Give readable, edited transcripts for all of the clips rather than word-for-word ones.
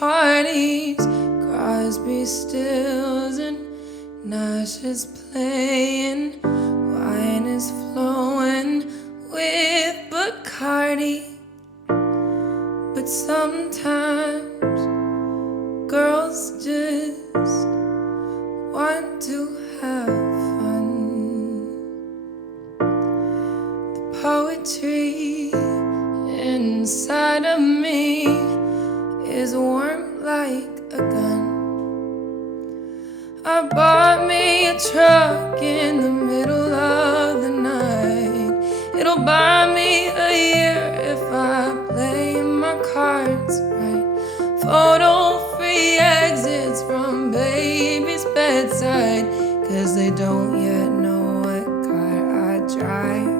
parties, Crosby, Stills, and Nash is playing. Wine is flowing with Bacardi. But sometimes girls just want to have fun. The poetry inside of me is warm like a gun. I bought me a truck in the middle of the night. It'll buy me a year if I play my cards right. Photo-free exits from baby's bedside, 'cause they don't yet know what car I drive.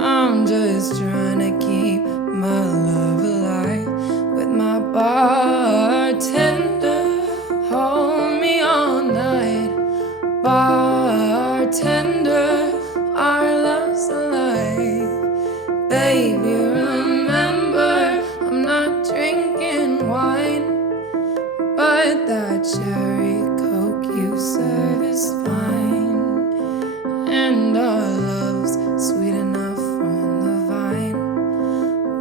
I'm just trying to keep my love alive with my bartender. Hold me all night, bartender. Our love's alive. Baby, remember, I'm not drinking wine, but that cherry Coke you serve is fine. And our love's sweet enough on the vine.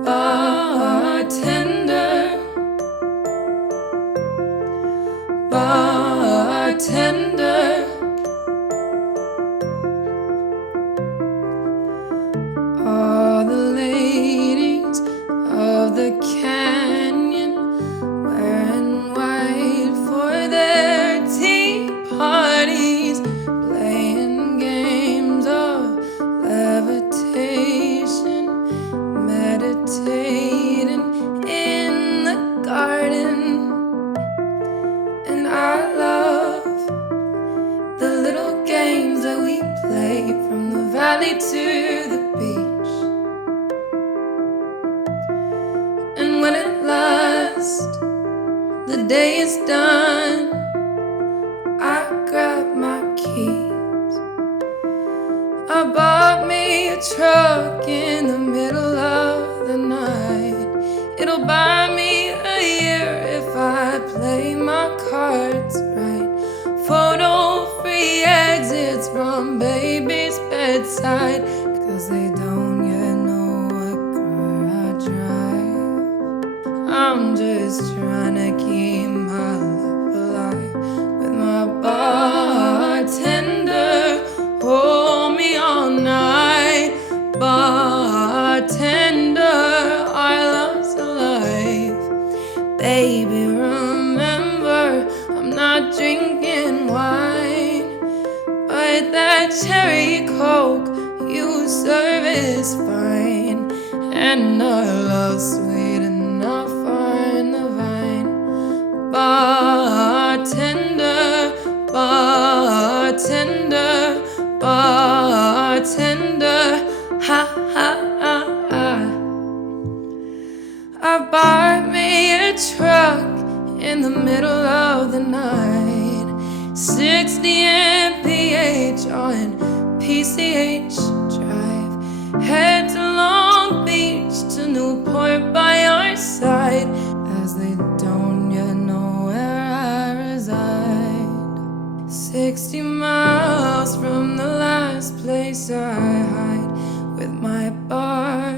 Bartender, bartender. All the ladies of the canyon wearing white for their tea parties, playing games of levitation, meditating in the garden. And I love the little games that we play from the valley to the beach. And when at last the day is done, I grab my keys. I bought me a truck in the middle of the night. It'll buy me a year if I play my cards right. Photo-free exits from baby's bedside, 'cause they don't yet know what car I drive. I'm just trying to keep my love alive with my bartender. Hold me all night, bartender. Our love's alive. Baby, remember, I'm not drinking wine, but that cherry Coke you serve is fine. And our love's sweet enough on the vine. Bartender, bartender, bartender. Ha ha ha ha. I bought me a truck in the middle of the night, 60 mph on PCH Drive. Head to Long Beach, to Newport by our side, as they don't yet know where I reside. 60 miles from the last place I hide with my bar.